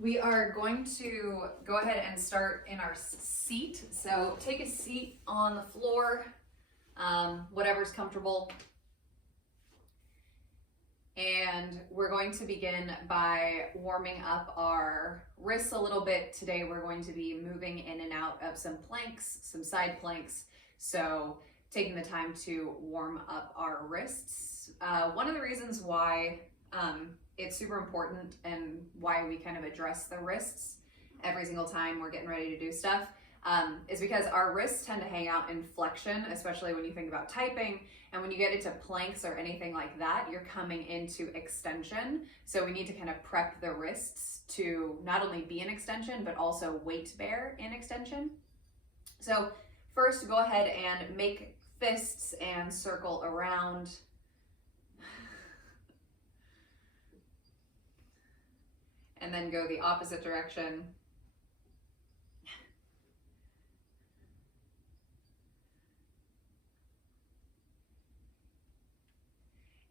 We are going to go ahead and start in our seat. So take a seat on the floor, whatever's comfortable. And we're going to begin by warming up our wrists a little bit. Today we're going to be moving in and out of some planks, some side planks. So taking the time to warm up our wrists. One of the reasons why it's super important and why we kind of address the wrists every single time we're getting ready to do stuff is because our wrists tend to hang out in flexion, especially when you think about typing. And when you get into planks or anything like that, you're coming into extension. So we need to kind of prep the wrists to not only be in extension, but also weight bear in extension. So first, go ahead and make fists and circle around. And then go the opposite direction.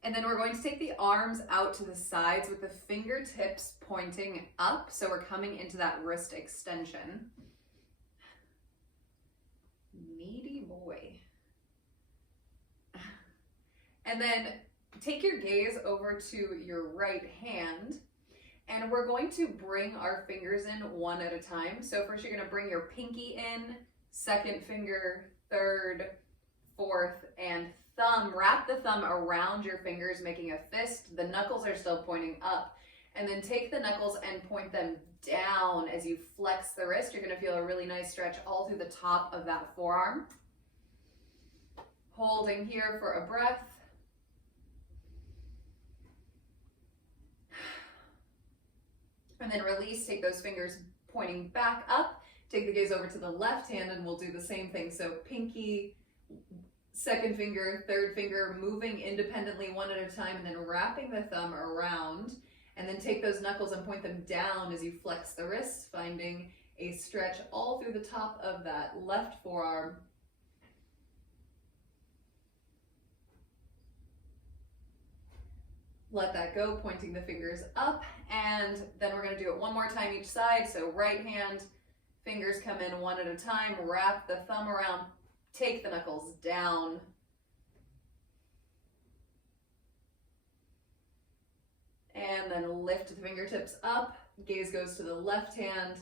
And then we're going to take the arms out to the sides with the fingertips pointing up. So we're coming into that wrist extension. Needy boy. And then take your gaze over to your right hand. And we're going to bring our fingers in one at a time. So first you're gonna bring your pinky in, second finger, third, fourth, and thumb. Wrap the thumb around your fingers, making a fist. The knuckles are still pointing up. And then take the knuckles and point them down as you flex the wrist. You're gonna feel a really nice stretch all through the top of that forearm. Holding here for a breath. And then release, take those fingers pointing back up. Take the gaze over to the left hand and we'll do the same thing. So pinky, second finger, third finger, moving independently one at a time and then wrapping the thumb around. And then take those knuckles and point them down as you flex the wrist, finding a stretch all through the top of that left forearm. Let that go, pointing the fingers up, and then we're gonna do it one more time each side. So right hand, fingers come in one at a time, wrap the thumb around, take the knuckles down. And then lift the fingertips up, gaze goes to the left hand,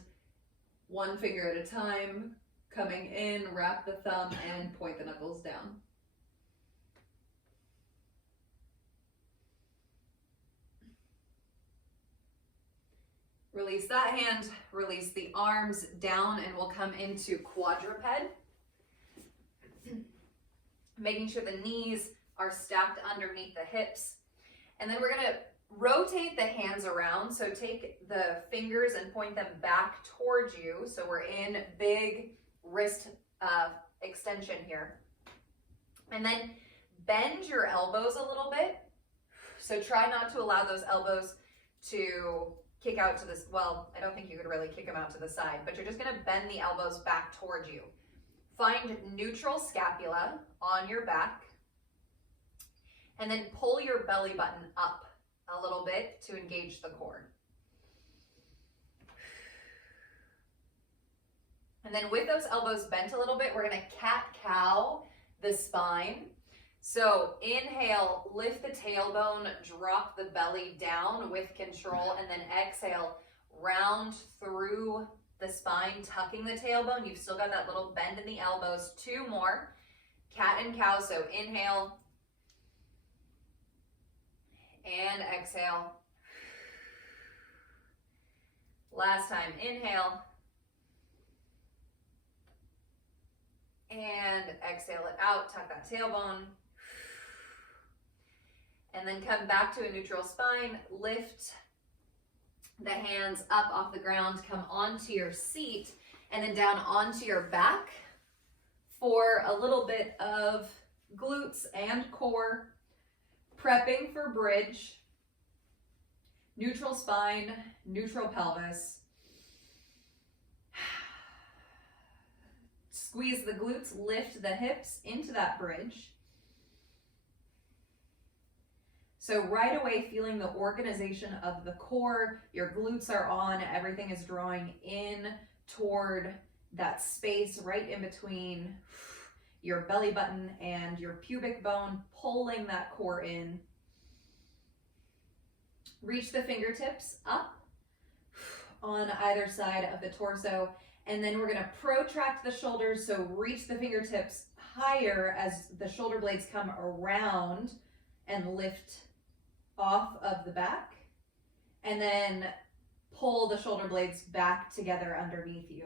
one finger at a time, coming in, wrap the thumb, and point the knuckles down. Release that hand, release the arms down, and we'll come into quadruped. Making sure the knees are stacked underneath the hips. And then we're gonna rotate the hands around. So take the fingers and point them back towards you. So we're in big wrist extension here. And then bend your elbows a little bit. So try not to allow those elbows to kick out to this, well, I don't think you could really kick them out to the side, but you're just gonna bend the elbows back towards you. Find neutral scapula on your back, and then pull your belly button up a little bit to engage the core. And then with those elbows bent a little bit, we're gonna cat-cow the spine. So inhale, lift the tailbone, drop the belly down with control, and then exhale, round through the spine, tucking the tailbone. You've still got that little bend in the elbows. Two more, cat and cow. So inhale, and exhale. Last time, inhale, and exhale it out, tuck that tailbone. And then come back to a neutral spine, lift the hands up off the ground, come onto your seat, and then down onto your back for a little bit of glutes and core, prepping for bridge, neutral spine, neutral pelvis. Squeeze the glutes, lift the hips into that bridge. So right away, feeling the organization of the core, your glutes are on, everything is drawing in toward that space right in between your belly button and your pubic bone, pulling that core in. Reach the fingertips up on either side of the torso, and then we're gonna protract the shoulders, so reach the fingertips higher as the shoulder blades come around and lift off of the back, and then pull the shoulder blades back together underneath you.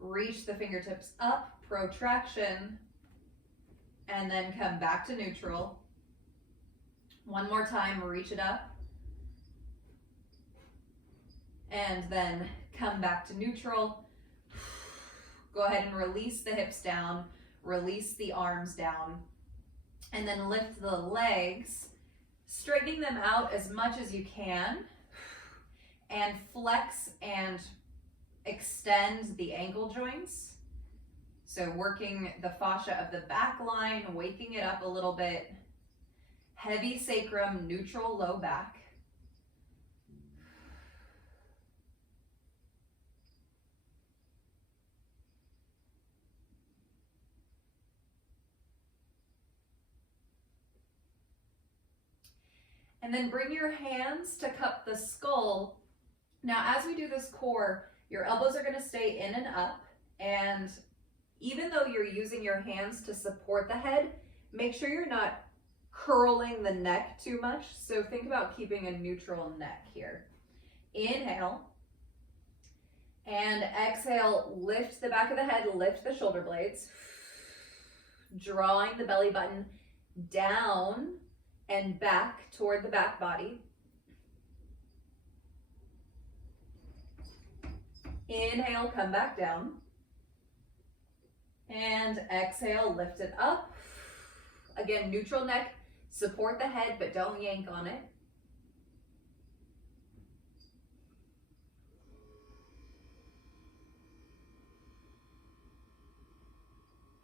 Reach the fingertips up, protraction, and then come back to neutral. One more time, reach it up, and then come back to neutral. Go ahead and release the hips down, release the arms down, and then lift the legs, straightening them out as much as you can, and flex and extend the ankle joints. So working the fascia of the back line, waking it up a little bit. Heavy sacrum, neutral low back. And then bring your hands to cup the skull. Now, as we do this core, your elbows are going to stay in and up. And even though you're using your hands to support the head, make sure you're not curling the neck too much. So think about keeping a neutral neck here. Inhale. And exhale, lift the back of the head, lift the shoulder blades. Drawing the belly button down and back toward the back body. Inhale, come back down. And exhale, lift it up. Again, neutral neck, support the head, but don't yank on it.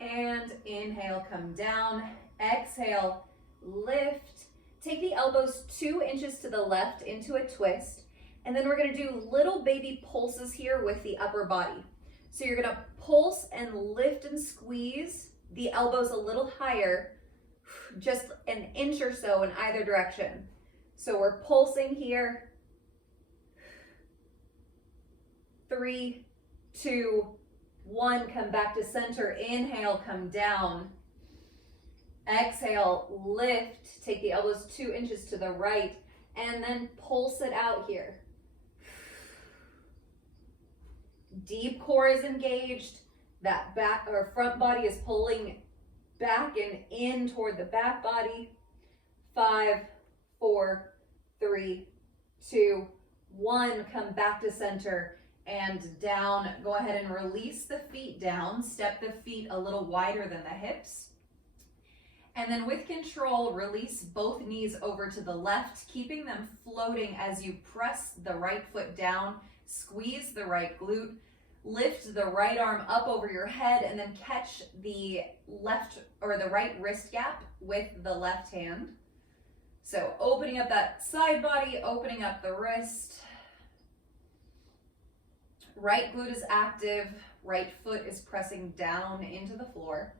And inhale, come down. Exhale, lift. Take the elbows 2 inches to the left into a twist. And then we're gonna do little baby pulses here with the upper body. So you're gonna pulse and lift and squeeze the elbows a little higher, just an inch or so in either direction. So we're pulsing here. 3, 2, 1, come back to center. Inhale, come down. Exhale, lift, take the elbows 2 inches to the right, and then pulse it out here. Deep core is engaged, that back or front body is pulling back and in toward the back body. 5, 4, 3, 2, 1, come back to center and down. Go ahead and release the feet down, step the feet a little wider than the hips. And then with control, release both knees over to the left, keeping them floating as you press the right foot down, squeeze the right glute, lift the right arm up over your head, and then catch the left or the right wrist gap with the left hand. So opening up that side body, opening up the wrist. Right glute is active, right foot is pressing down into the floor.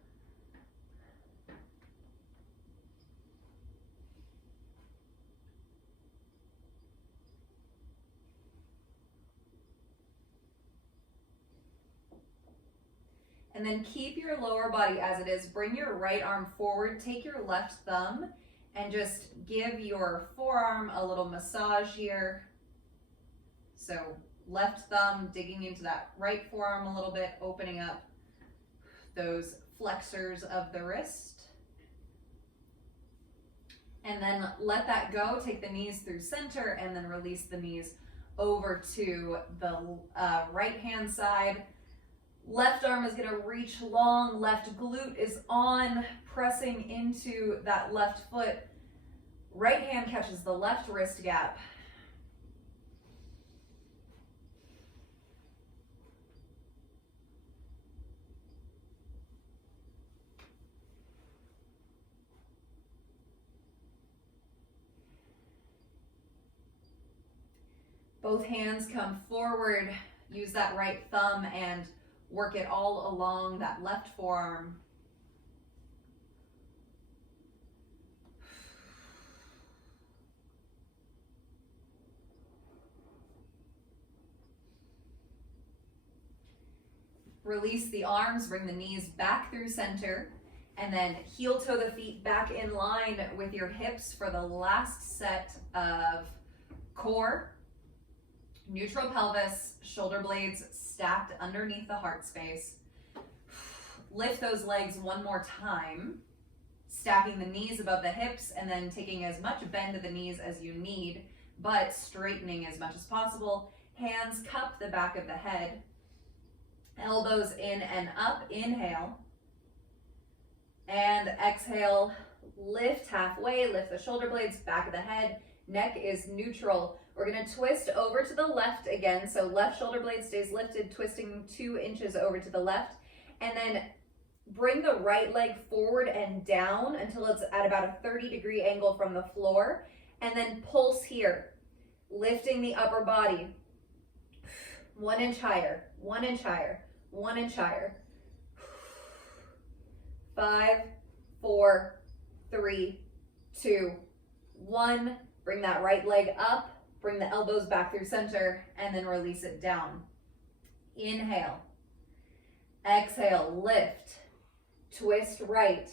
And then keep your lower body as it is. Bring your right arm forward, take your left thumb, and just give your forearm a little massage here. So left thumb digging into that right forearm a little bit, opening up those flexors of the wrist. And then let that go. Take the knees through center and then release the knees over to the right hand side. Left arm is going to reach long, left glute is on, pressing into that left foot. Right hand catches the left wrist gap. Both hands come forward. Use that right thumb and work it all along that left forearm. Release the arms, bring the knees back through center, and then heel toe the feet back in line with your hips for the last set of core. Neutral pelvis, shoulder blades stacked underneath the heart space. Lift those legs one more time, stacking the knees above the hips and then taking as much bend to the knees as you need, but straightening as much as possible. Hands cup the back of the head. Elbows in and up, inhale. And exhale, lift halfway, lift the shoulder blades, back of the head, neck is neutral. We're gonna twist over to the left again. So left shoulder blade stays lifted, twisting 2 inches over to the left. And then bring the right leg forward and down until it's at about a 30-degree angle from the floor. And then pulse here, lifting the upper body. 1 inch higher, 1 inch higher, 1 inch higher. 5, 4, 3, 2, 1. Bring that right leg up, bring the elbows back through center, and then release it down. Inhale. Exhale, lift. Twist right.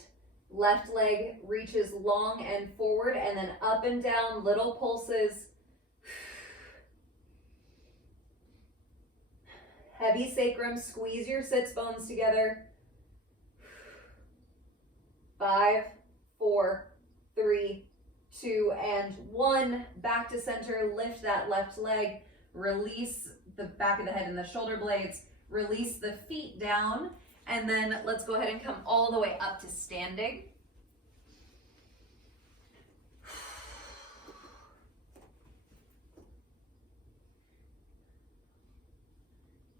Left leg reaches long and forward, and then up and down, little pulses. Heavy sacrum, squeeze your sits bones together. 5, 4, 3, 2, and 1. Back to center, lift that left leg, release the back of the head and the shoulder blades, release the feet down, and then let's go ahead and come all the way up to standing.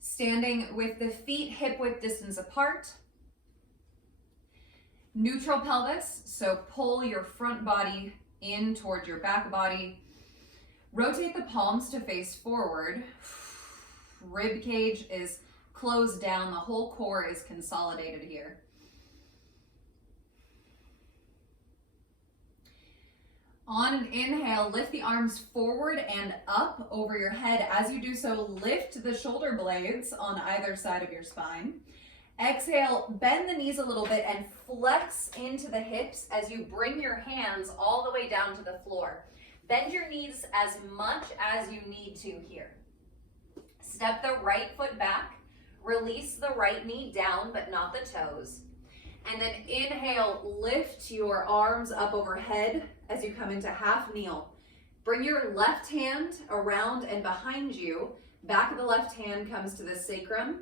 Standing with the feet hip width distance apart. Neutral pelvis, so pull your front body in towards your back body. Rotate the palms to face forward. Rib cage is closed down, the whole core is consolidated here. On an inhale, lift the arms forward and up over your head. As you do so, lift the shoulder blades on either side of your spine. Exhale, bend the knees a little bit and flex into the hips as you bring your hands all the way down to the floor. Bend your knees as much as you need to here. Step the right foot back, release the right knee down but not the toes. And then inhale, lift your arms up overhead as you come into half kneel. Bring your left hand around and behind you. Back of the left hand comes to the sacrum.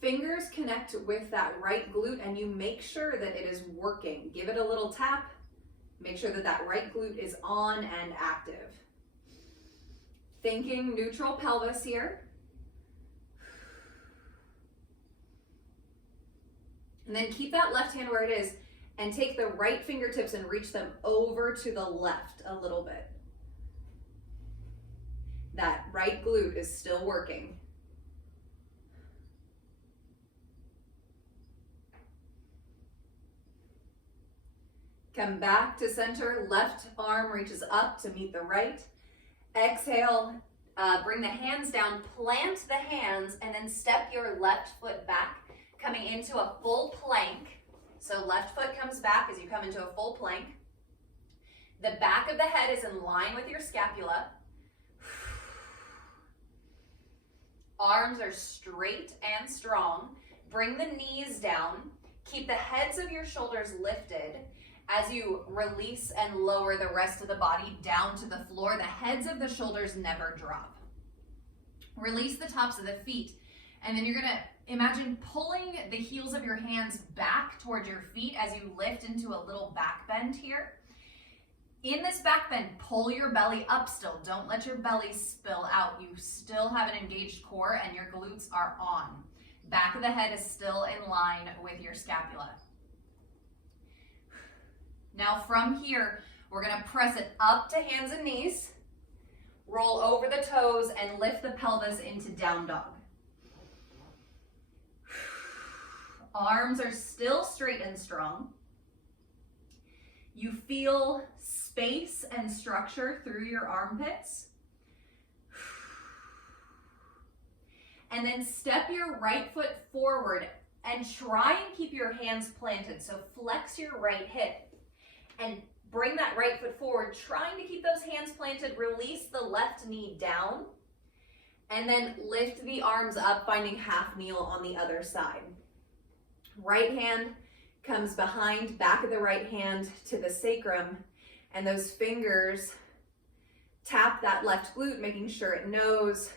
Fingers connect with that right glute and you make sure that it is working. Give it a little tap. Make sure that that right glute is on and active. Thinking neutral pelvis here. And then keep that left hand where it is and take the right fingertips and reach them over to the left a little bit. That right glute is still working. Come back to center, left arm reaches up to meet the right. Exhale, bring the hands down, plant the hands, and then step your left foot back, coming into a full plank. So left foot comes back as you come into a full plank. The back of the head is in line with your scapula. Arms are straight and strong. Bring the knees down. Keep the heads of your shoulders lifted. As you release and lower the rest of the body down to the floor, the heads of the shoulders never drop. Release the tops of the feet, and then you're gonna imagine pulling the heels of your hands back towards your feet as you lift into a little back bend here. In this back bend, pull your belly up still. Don't let your belly spill out. You still have an engaged core and your glutes are on. Back of the head is still in line with your scapula. Now from here, we're gonna press it up to hands and knees. Roll over the toes and lift the pelvis into down dog. Arms are still straight and strong. You feel space and structure through your armpits. And then step your right foot forward and try and keep your hands planted. So flex your right hip and bring that right foot forward, trying to keep those hands planted. Release the left knee down and then lift the arms up, finding half kneel on the other side. Right hand comes behind, back of the right hand to the sacrum, and those fingers tap that left glute, making sure it knows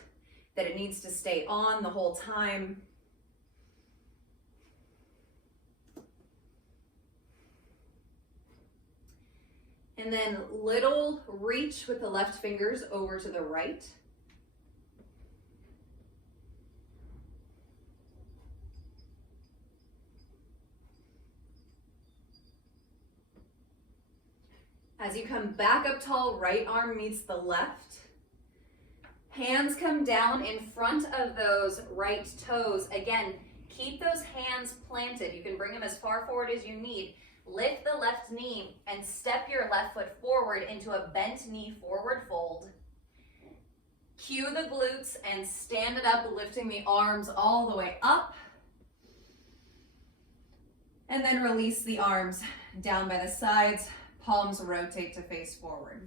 that it needs to stay on the whole time. And then little reach with the left fingers over to the right. As you come back up tall, right arm meets the left. Hands come down in front of those right toes. Again, keep those hands planted. You can bring them as far forward as you need. Lift the left knee and step your left foot forward into a bent knee forward fold. Cue the glutes and stand it up, lifting the arms all the way up. And then release the arms down by the sides. Palms rotate to face forward.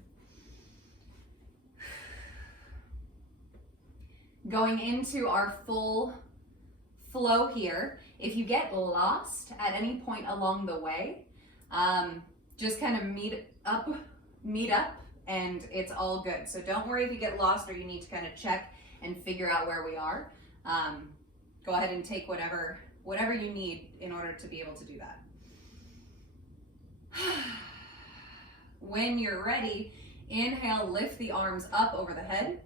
Going into our full flow here, if you get lost at any point along the way, just kind of meet up, and it's all good. So don't worry if you get lost or you need to kind of check and figure out where we are. Go ahead and take whatever you need in order to be able to do that. When you're ready, inhale, lift the arms up over the head,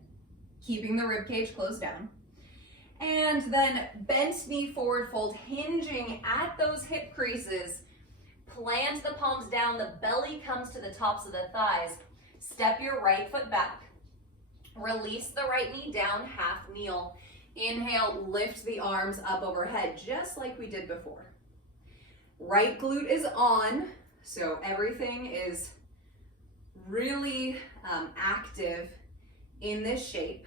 keeping the rib cage closed down. And then bent knee forward fold, hinging at those hip creases. Plant the palms down, the belly comes to the tops of the thighs. Step your right foot back. Release the right knee down, half kneel. Inhale, lift the arms up overhead, just like we did before. Right glute is on, so everything is really active in this shape.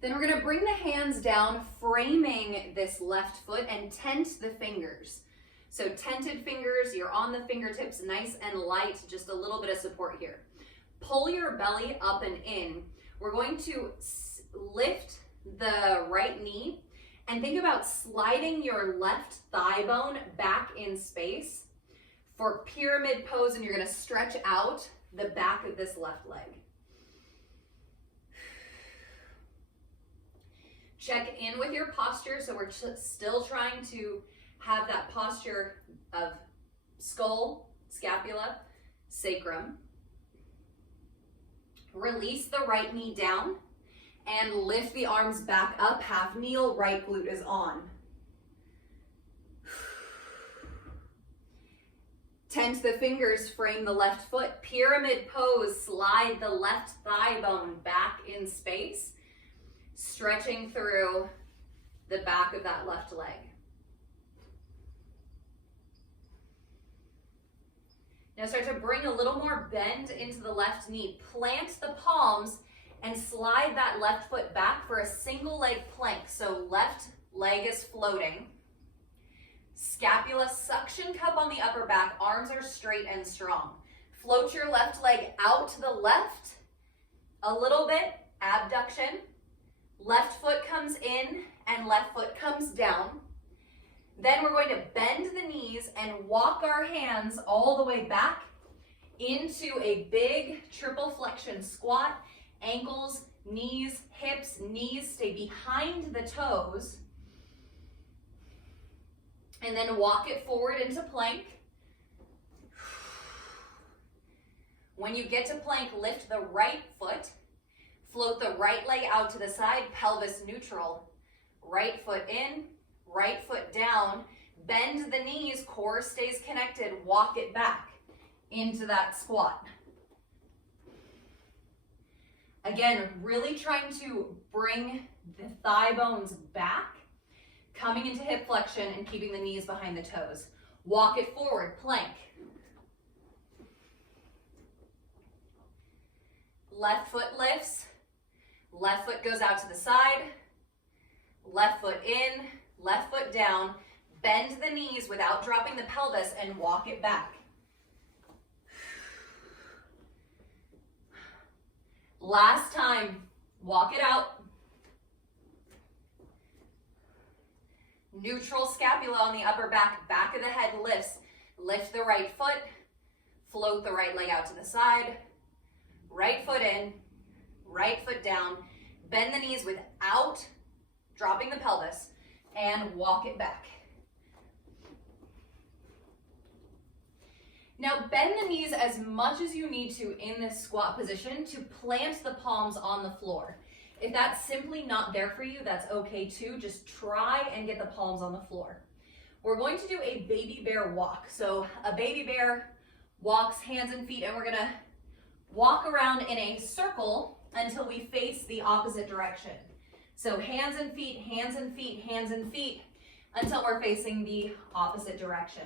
Then we're gonna bring the hands down, framing this left foot, and tent the fingers. So tented fingers, you're on the fingertips, nice and light, just a little bit of support here. Pull your belly up and in. We're going to lift the right knee and think about sliding your left thigh bone back in space for pyramid pose, and you're gonna stretch out the back of this left leg. Check in with your posture. So we're still trying to have that posture of skull, scapula, sacrum. Release the right knee down and lift the arms back up, half kneel, right glute is on. Tent the fingers, frame the left foot, pyramid pose, slide the left thigh bone back in space, stretching through the back of that left leg. Now start to bring a little more bend into the left knee. Plant the palms and slide that left foot back for a single leg plank. So left leg is floating. Scapula suction cup on the upper back. Arms are straight and strong. Float your left leg out to the left a little bit, abduction. Left foot comes in and left foot comes down. Then we're going to bend the knees and walk our hands all the way back into a big triple flexion squat. Ankles, knees, hips, knees stay behind the toes. And then walk it forward into plank. When you get to plank, lift the right foot. Float the right leg out to the side, pelvis neutral. Right foot in, right foot down. Bend the knees, core stays connected. Walk it back into that squat. Again, really trying to bring the thigh bones back, coming into hip flexion and keeping the knees behind the toes. Walk it forward, plank. Left foot lifts, left foot goes out to the side, left foot in, left foot down, bend the knees without dropping the pelvis and walk it back. Last time, walk it out. Neutral scapula on the upper back, back of the head lifts. Lift the right foot, float the right leg out to the side, right foot in, right foot down, bend the knees without dropping the pelvis, and walk it back. Now bend the knees as much as you need to in this squat position to plant the palms on the floor. If that's simply not there for you, that's okay too. Just try and get the palms on the floor. We're going to do a baby bear walk. So a baby bear walks hands and feet, and we're gonna walk around in a circle until we face the opposite direction. So hands and feet, hands and feet, hands and feet, until we're facing the opposite direction.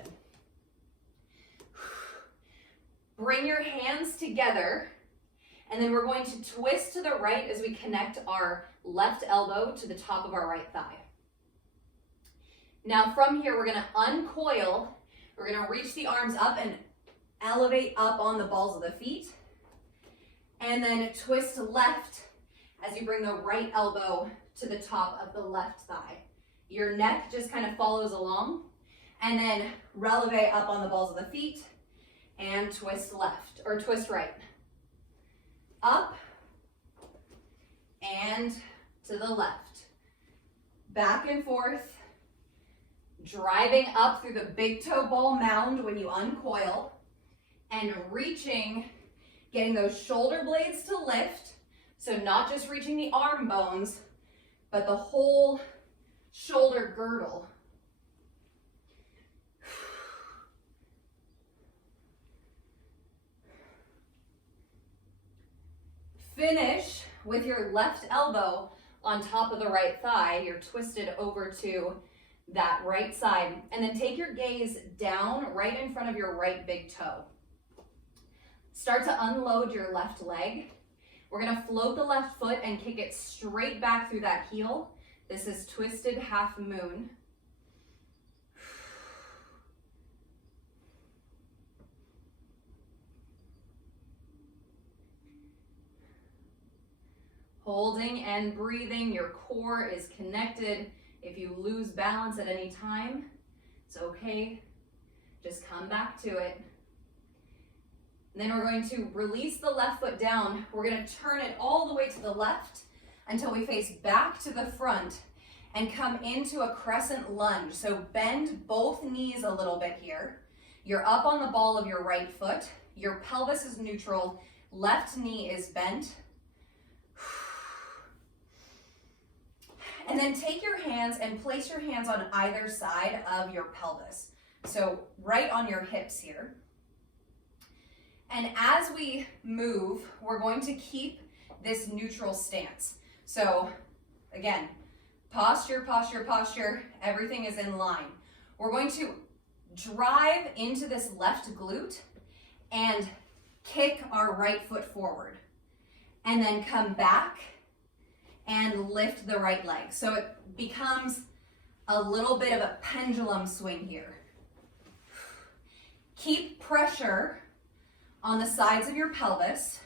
Bring your hands together, and then we're going to twist to the right as we connect our left elbow to the top of our right thigh. Now from here, we're gonna uncoil. We're gonna reach the arms up and elevate up on the balls of the feet, and then twist left as you bring the right elbow to the top of the left thigh. Your neck just kind of follows along, and then releve up on the balls of the feet, and twist left, or twist right. Up, and to the left. Back and forth, driving up through the big toe ball mound when you uncoil, and reaching, getting those shoulder blades to lift, so not just reaching the arm bones, but the whole shoulder girdle. Finish with your left elbow on top of the right thigh. You're twisted over to that right side, and then take your gaze down right in front of your right big toe. Start to unload your left leg. We're gonna float the left foot and kick it straight back through that heel. This is twisted half moon. Holding and breathing, your core is connected. If you lose balance at any time, it's okay. Just come back to it. And then we're going to release the left foot down. We're going to turn it all the way to the left until we face back to the front and come into a crescent lunge. So bend both knees a little bit here. You're up on the ball of your right foot. Your pelvis is neutral. Left knee is bent. And then take your hands and place your hands on either side of your pelvis. So right on your hips here. And as we move, we're going to keep this neutral stance. So again, posture, posture, posture, everything is in line. We're going to drive into this left glute and kick our right foot forward. And then come back and lift the right leg. So it becomes a little bit of a pendulum swing here. Keep pressure on the sides of your pelvis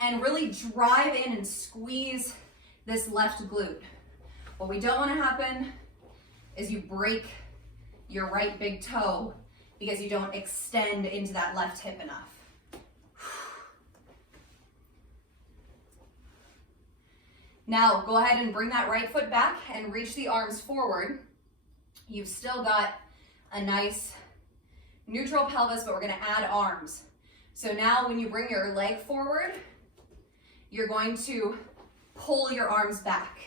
and really drive in and squeeze this left glute. What we don't want to happen is you break your right big toe because you don't extend into that left hip enough. Now go ahead and bring that right foot back and reach the arms forward. You've still got a nice neutral pelvis, but we're going to add arms. So now when you bring your leg forward, you're going to pull your arms back.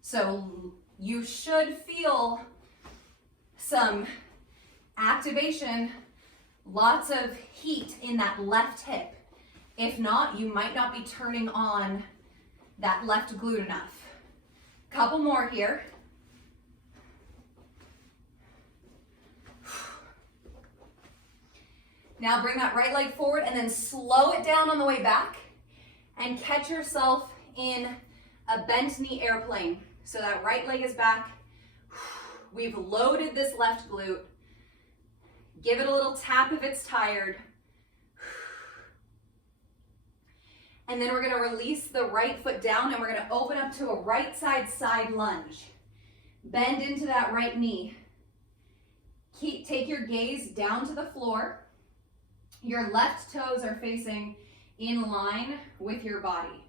So you should feel some activation Lots of heat in that left hip. If not, you might not be turning on that left glute enough. Couple more here. Now bring that right leg forward and then slow it down on the way back and catch yourself in a bent knee airplane. So that right leg is back. We've loaded this left glute. Give it a little tap if it's tired. And then we're gonna release the right foot down and we're gonna open up to a right side lunge. Bend into that right knee. Take your gaze down to the floor. Your left toes are facing in line with your body.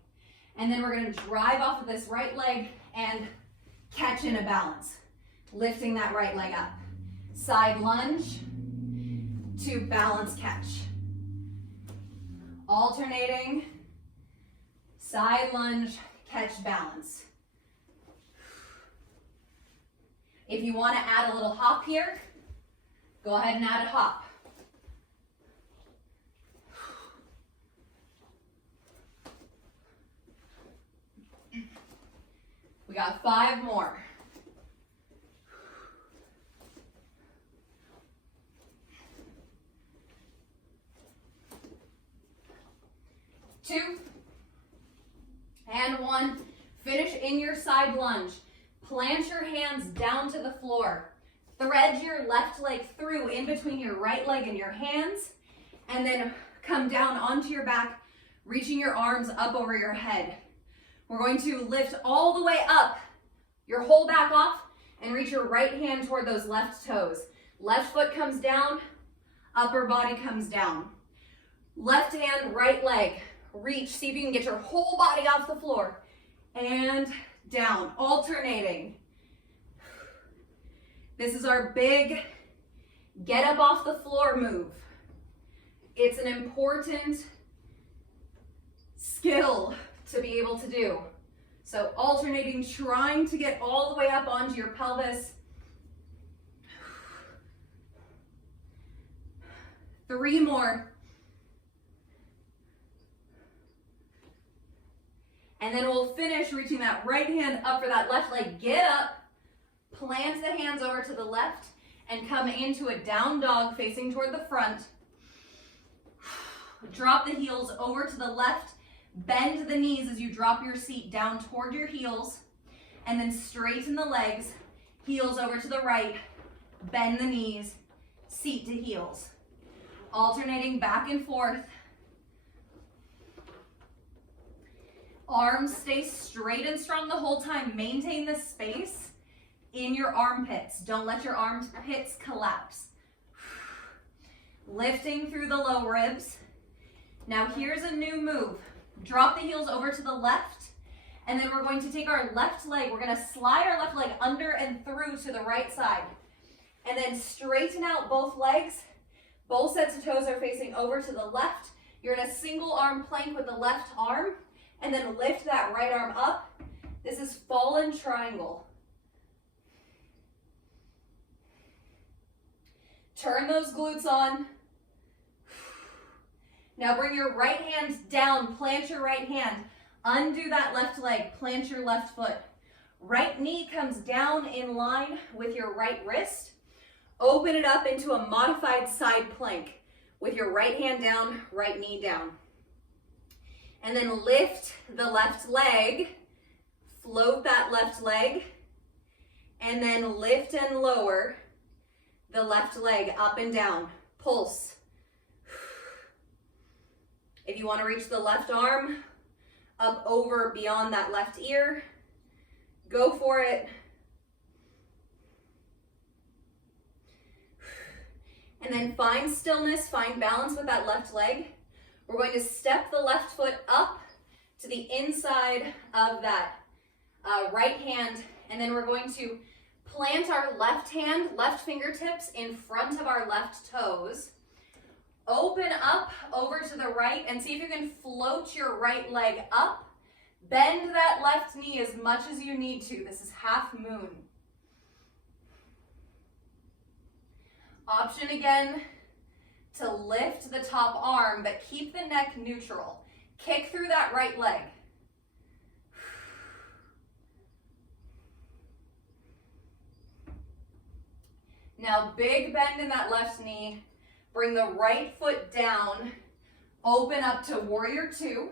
And then we're gonna drive off of this right leg and catch in a balance. Lifting that right leg up. Side lunge to balance catch. Alternating, side lunge, catch, balance. If you want to add a little hop here, go ahead and add a hop. We got 5 more. Two, and 1. Finish in your side lunge. Plant your hands down to the floor. Thread your left leg through in between your right leg and your hands, and then come down onto your back, reaching your arms up over your head. We're going to lift all the way up, your whole back off, and reach your right hand toward those left toes. Left foot comes down, upper body comes down. Left hand, right leg. Reach, see if you can get your whole body off the floor. And down, alternating. This is our big get up off the floor move. It's an important skill to be able to do. So alternating, trying to get all the way up onto your pelvis. 3 more. And then we'll finish reaching that right hand up for that left leg. Get up, plant the hands over to the left, and come into a down dog facing toward the front. Drop the heels over to the left. Bend the knees as you drop your seat down toward your heels. And then straighten the legs. Heels over to the right. Bend the knees. Seat to heels. Alternating back and forth. Arms stay straight and strong the whole time. Maintain the space in your armpits. Don't let your armpits collapse. Lifting through the low ribs. Now here's a new move. Drop the heels over to the left, and then we're going to take our left leg. We're going to slide our left leg under and through to the right side. And then straighten out both legs. Both sets of toes are facing over to the left. You're in a single arm plank with the left arm. And then lift that right arm up. This is fallen triangle. Turn those glutes on. Now bring your right hand down, plant your right hand. Undo that left leg, plant your left foot. Right knee comes down in line with your right wrist. Open it up into a modified side plank with your right hand down, right knee down. And then lift the left leg, float that left leg, and then lift and lower the left leg up and down. Pulse. If you want to reach the left arm up over beyond that left ear, go for it. And then find stillness, find balance with that left leg. We're going to step the left foot up to the inside of that right hand, and then we're going to plant our left hand, left fingertips in front of our left toes. Open up over to the right and see if you can float your right leg up. Bend that left knee as much as you need to. This is half moon. Option again to lift the top arm, but keep the neck neutral. Kick through that right leg. Now, big bend in that left knee. Bring the right foot down. Open up to warrior two.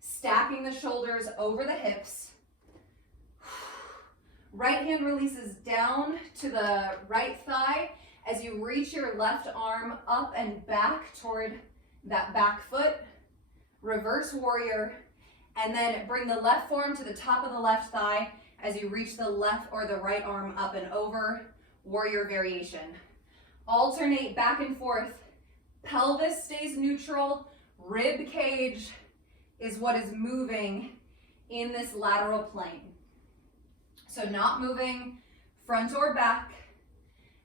Stacking the shoulders over the hips. Right hand releases down to the right thigh as you reach your left arm up and back toward that back foot. Reverse warrior. And then bring the left forearm to the top of the left thigh as you reach the left or the right arm up and over. Warrior variation. Alternate back and forth. Pelvis stays neutral. Rib cage is what is moving in this lateral plane. So not moving front or back,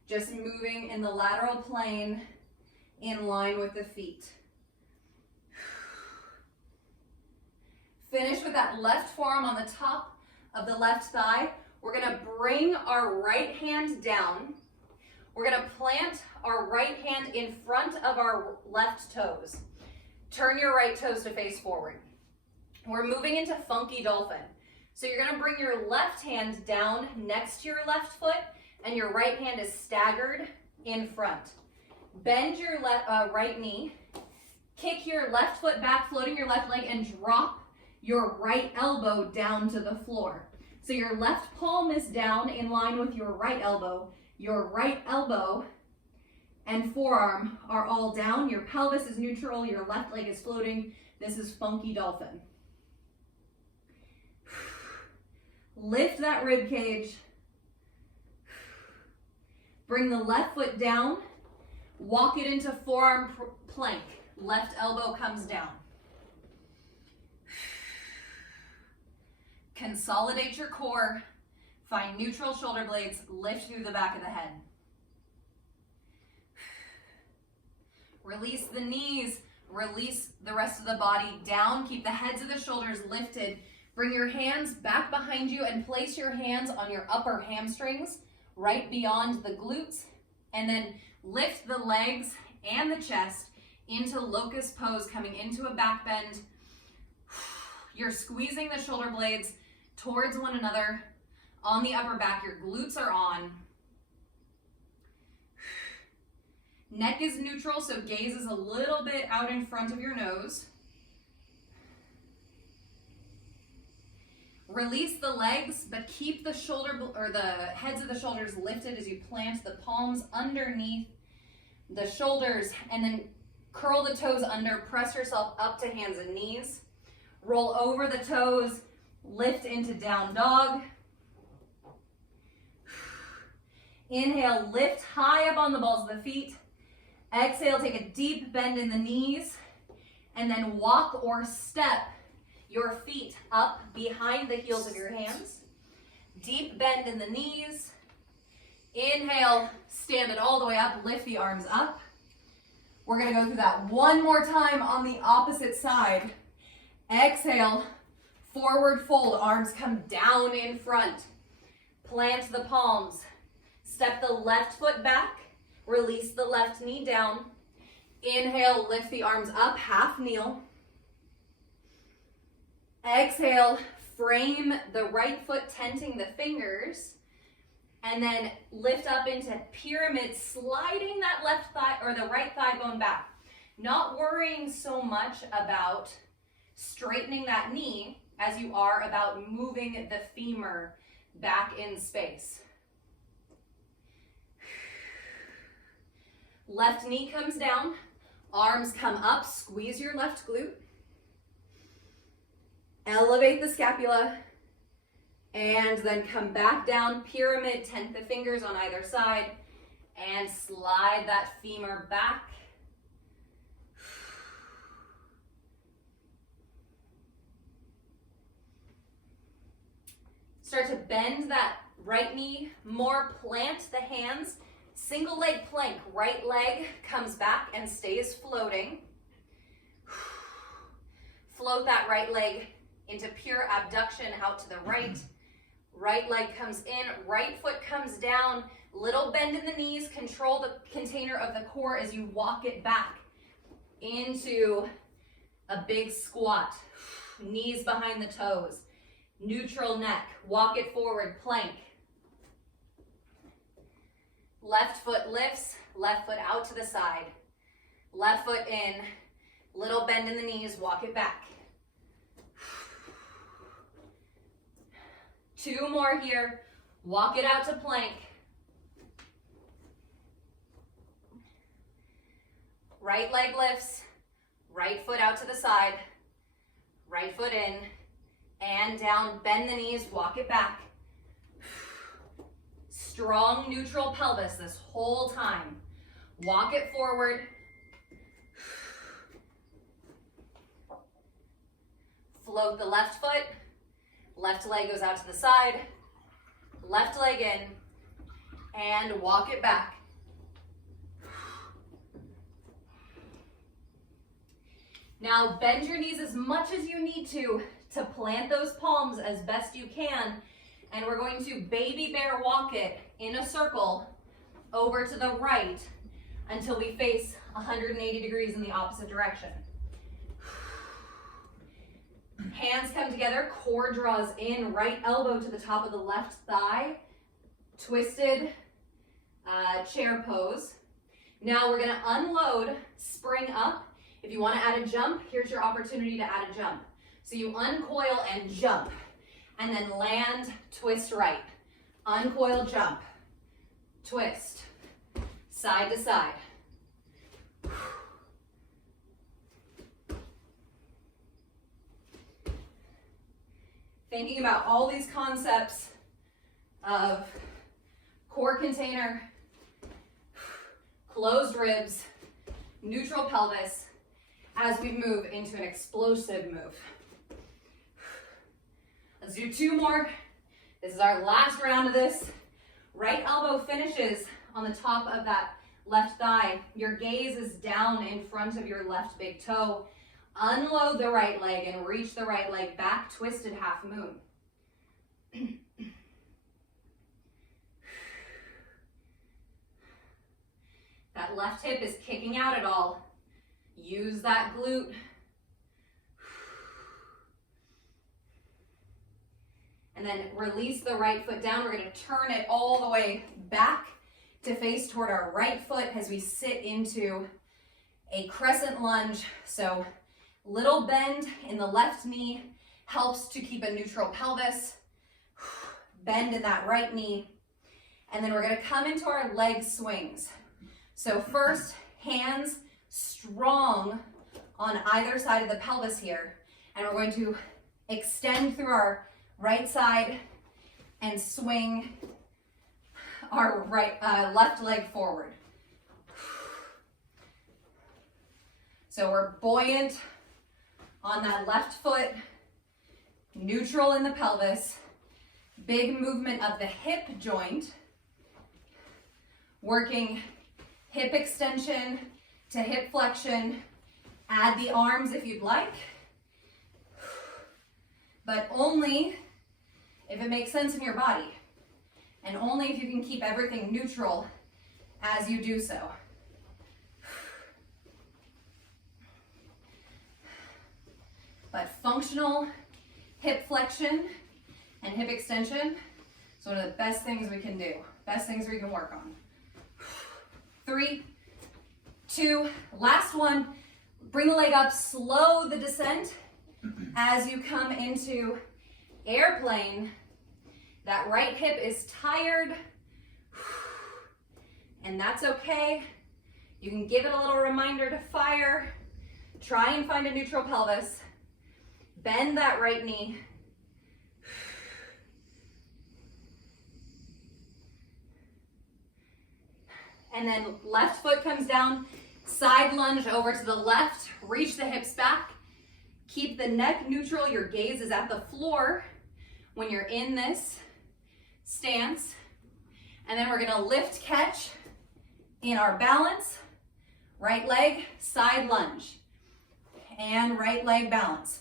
just moving in the lateral plane in line with the feet. Finish with that left forearm on the top of the left thigh. We're gonna bring our right hand down. We're gonna plant our right hand in front of our left toes. Turn your right toes to face forward. We're moving into funky dolphin. So you're gonna bring your left hand down next to your left foot and your right hand is staggered in front. Bend your right knee, kick your left foot back, floating your left leg, and drop your right elbow down to the floor. So your left palm is down in line with your right elbow. Your right elbow and forearm are all down. Your pelvis is neutral. Your left leg is floating. This is funky dolphin. Lift that rib cage. Bring the left foot down. Walk it into forearm plank. Left elbow comes down. Consolidate your core, find neutral shoulder blades, lift through the back of the head. Release the knees, release the rest of the body down, keep the heads of the shoulders lifted. Bring your hands back behind you and place your hands on your upper hamstrings, right beyond the glutes, and then lift the legs and the chest into locust pose, coming into a back bend. You're squeezing the shoulder blades towards one another on the upper back. Your glutes are on. Neck is neutral, so gaze is a little bit out in front of your nose. Release the legs, but keep the the heads of the shoulders lifted as you plant the palms underneath the shoulders, and then curl the toes under, press yourself up to hands and knees. Roll over the toes, lift into down dog. Inhale, lift high up on the balls of the feet. Exhale, take a deep bend in the knees, and then walk or step your feet up behind the heels of your hands. Deep bend in the knees. Inhale, stand it all the way up, lift the arms up. We're gonna go through that one more time on the opposite side. Exhale, forward fold, arms come down in front. Plant the palms. Step the left foot back, release the left knee down. Inhale, lift the arms up, half kneel. Exhale, frame the right foot, tenting the fingers. And then lift up into pyramid, sliding that left thigh or the right thigh bone back. Not worrying so much about straightening that knee as you are about moving the femur back in space. Left knee comes down, arms come up, squeeze your left glute. Elevate the scapula, and then come back down, pyramid, tent the fingers on either side, and slide that femur back. Start to bend that right knee more, plant the hands, single leg plank, right leg comes back and stays floating. Float that right leg into pure abduction out to the right. Right leg comes in, right foot comes down, little bend in the knees, control the container of the core as you walk it back into a big squat. Knees behind the toes, neutral neck, walk it forward, plank. Left foot lifts, left foot out to the side. Left foot in, little bend in the knees, walk it back. 2 more here, walk it out to plank. Right leg lifts, right foot out to the side, right foot in, and down, bend the knees, walk it back. Strong neutral pelvis this whole time. Walk it forward. Float the left foot, left leg goes out to the side, left leg in, and walk it back. Now bend your knees as much as you need to plant those palms as best you can. And we're going to baby bear walk it in a circle over to the right until we face 180 degrees in the opposite direction. Hands come together, core draws in, right elbow to the top of the left thigh, twisted chair pose. Now we're gonna unload, spring up. If you wanna add a jump, here's your opportunity to add a jump. So you uncoil and jump, and then land, twist right. Uncoil, jump, twist, side to side. Thinking about all these concepts of core container, closed ribs, neutral pelvis, as we move into an explosive move. Let's do 2 more. This is our last round of this. Right elbow finishes on the top of that left thigh. Your gaze is down in front of your left big toe. Unload the right leg and reach the right leg back, twisted half moon. That left hip is kicking out at all. Use that glute. And then release the right foot down. We're going to turn it all the way back to face toward our right foot as we sit into a crescent lunge. So little bend in the left knee helps to keep a neutral pelvis. Bend in that right knee. And then we're going to come into our leg swings. So first, hands strong on either side of the pelvis here. And we're going to extend through our right side and swing our left leg forward. So we're buoyant on that left foot, neutral in the pelvis, big movement of the hip joint, working hip extension to hip flexion. Add the arms if you'd like, but only if it makes sense in your body, and only if you can keep everything neutral as you do so. But functional hip flexion and hip extension is one of the best things we can do, best things we can work on. 3, 2, last one. Bring the leg up, slow the descent as you come into airplane. That right hip is tired, and that's okay. You can give it a little reminder to fire. Try and find a neutral pelvis. Bend that right knee. And then left foot comes down, side lunge over to the left, reach the hips back. Keep the neck neutral, your gaze is at the floor when you're in this stance. And then we're gonna lift catch in our balance. Right leg, side lunge. And right leg balance.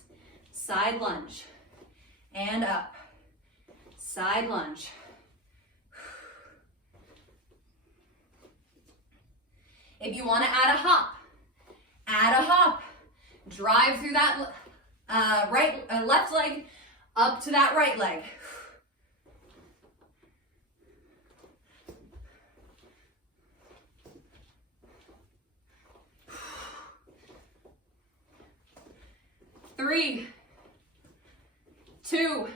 Side lunge. And up. side lunge. If you want to add a hop, add a hop. Drive through that left leg up to that right leg. Three, 2,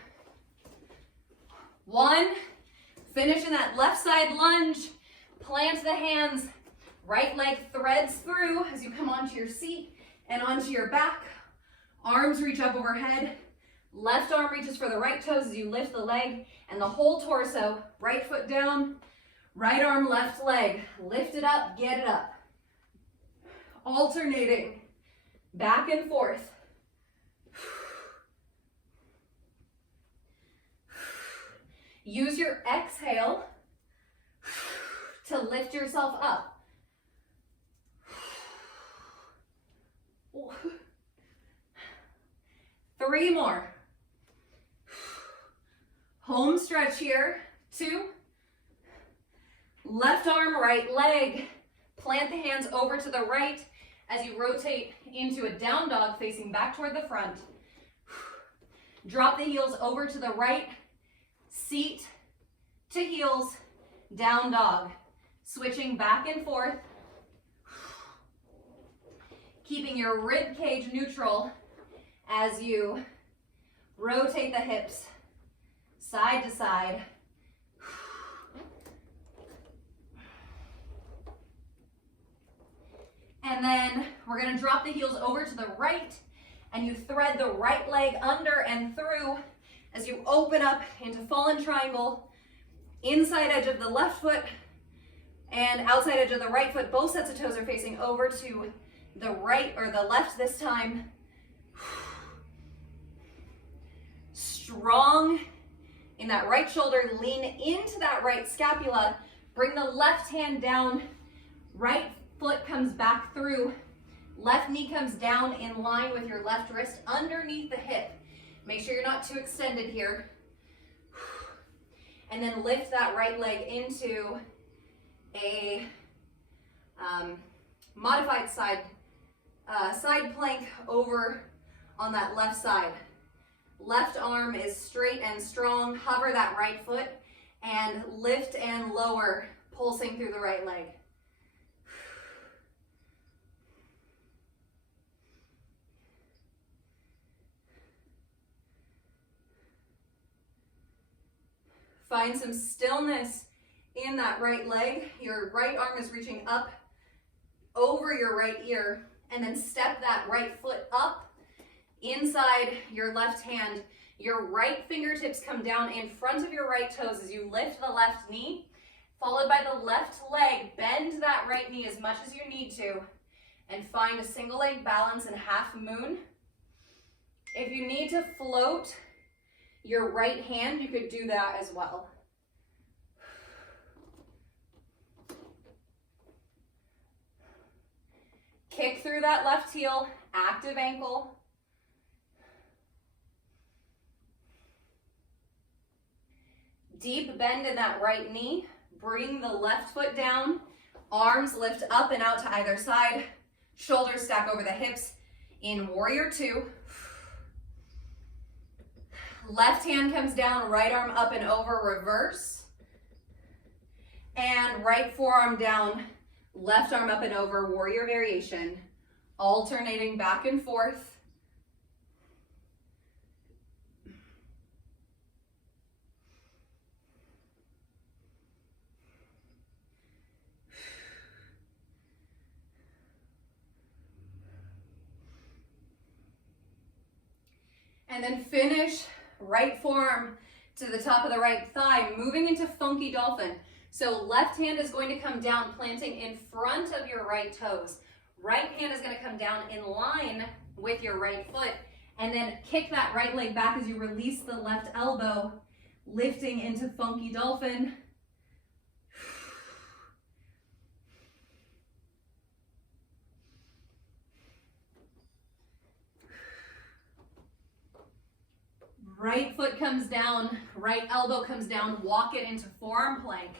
1. Finish in that left side lunge. Plant the hands. Right leg threads through as you come onto your seat and onto your back. Arms reach up overhead. Left arm reaches for the right toes as you lift the leg and the whole torso. Right foot down, right arm, left leg. Lift it up, get it up. Alternating back and forth. Use your exhale to lift yourself up. 3 more. Home stretch here. 2. Left arm, right leg. Plant the hands over to the right as you rotate into a down dog facing back toward the front. Drop the heels over to the right. Seat to heels, down dog. Switching back and forth. Keeping your rib cage neutral as you rotate the hips side to side. And then we're going to drop the heels over to the right and you thread the right leg under and through as you open up into fallen triangle, inside edge of the left foot and outside edge of the right foot. Both sets of toes are facing over to the right or the left this time. Strong in that right shoulder, lean into that right scapula, bring the left hand down, right foot comes back through, left knee comes down in line with your left wrist underneath the hip. Make sure you're not too extended here. And then lift that right leg into a modified side plank over on that left side. Left arm is straight and strong. Hover that right foot and lift and lower, pulsing through the right leg. Find some stillness in that right leg. Your right arm is reaching up over your right ear, and then step that right foot up inside your left hand. Your right fingertips come down in front of your right toes as you lift the left knee, followed by the left leg. Bend that right knee as much as you need to, and find a single leg balance in half moon. If you need to float your right hand, you could do that as well. Kick through that left heel, active ankle. Deep bend in that right knee. Bring the left foot down. Arms lift up and out to either side. Shoulders stack over the hips in Warrior Two. Left hand comes down, right arm up and over, reverse. And right forearm down, left arm up and over, Warrior Variation. Alternating back and forth. And then finish right forearm to the top of the right thigh, moving into Funky Dolphin. So left hand is going to come down, planting in front of your right toes. Right hand is going to come down in line with your right foot, and then kick that right leg back as you release the left elbow, lifting into Funky Dolphin. Right foot comes down, right elbow comes down, walk it into forearm plank.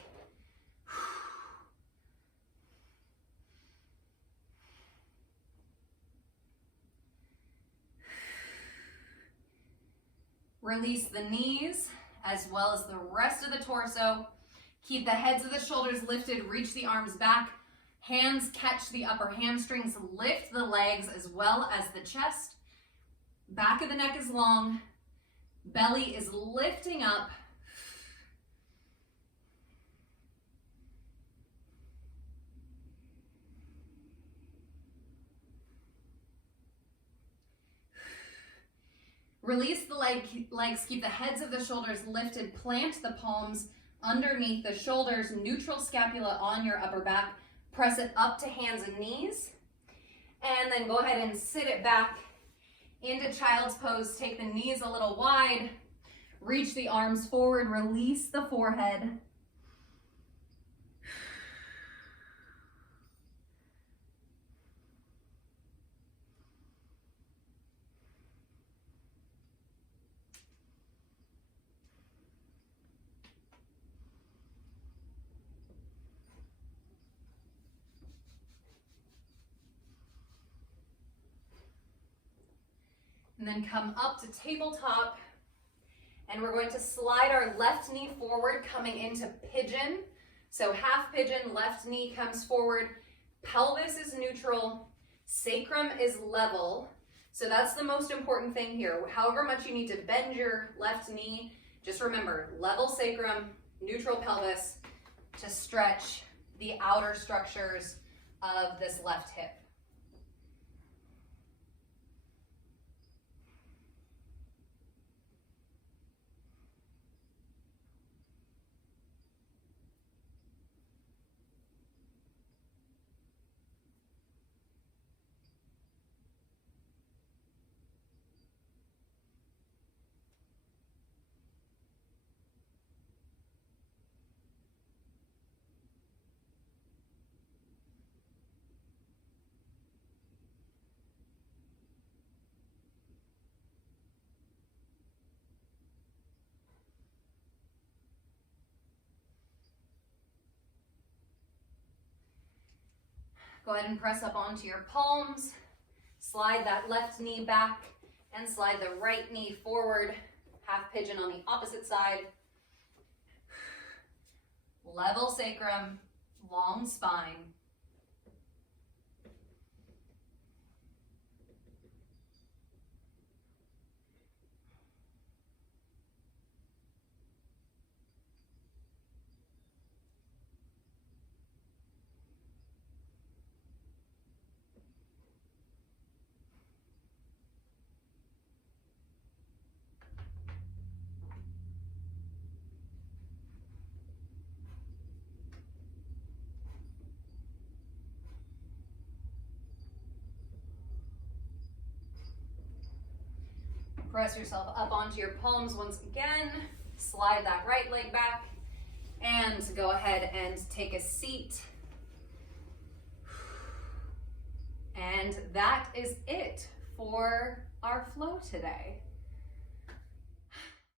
Release the knees as well as the rest of the torso. Keep the heads of the shoulders lifted, reach the arms back. Hands catch the upper hamstrings, lift the legs as well as the chest. Back of the neck is long. Belly is lifting up. Release the legs, keep the heads of the shoulders lifted, plant the palms underneath the shoulders, neutral scapula on your upper back, press it up to hands and knees, and then go ahead and sit it back into child's pose. Take the knees a little wide, reach the arms forward, release the forehead. And then come up to tabletop, and we're going to slide our left knee forward, coming into pigeon. So half pigeon, left knee comes forward, pelvis is neutral, sacrum is level. So that's the most important thing here. However much you need to bend your left knee, just remember, level sacrum, neutral pelvis to stretch the outer structures of this left hip. Go ahead and press up onto your palms, slide that left knee back, and slide the right knee forward, half pigeon on the opposite side. Level sacrum, long spine. Press yourself up onto your palms once again. Slide that right leg back and go ahead and take a seat. And that is it for our flow today.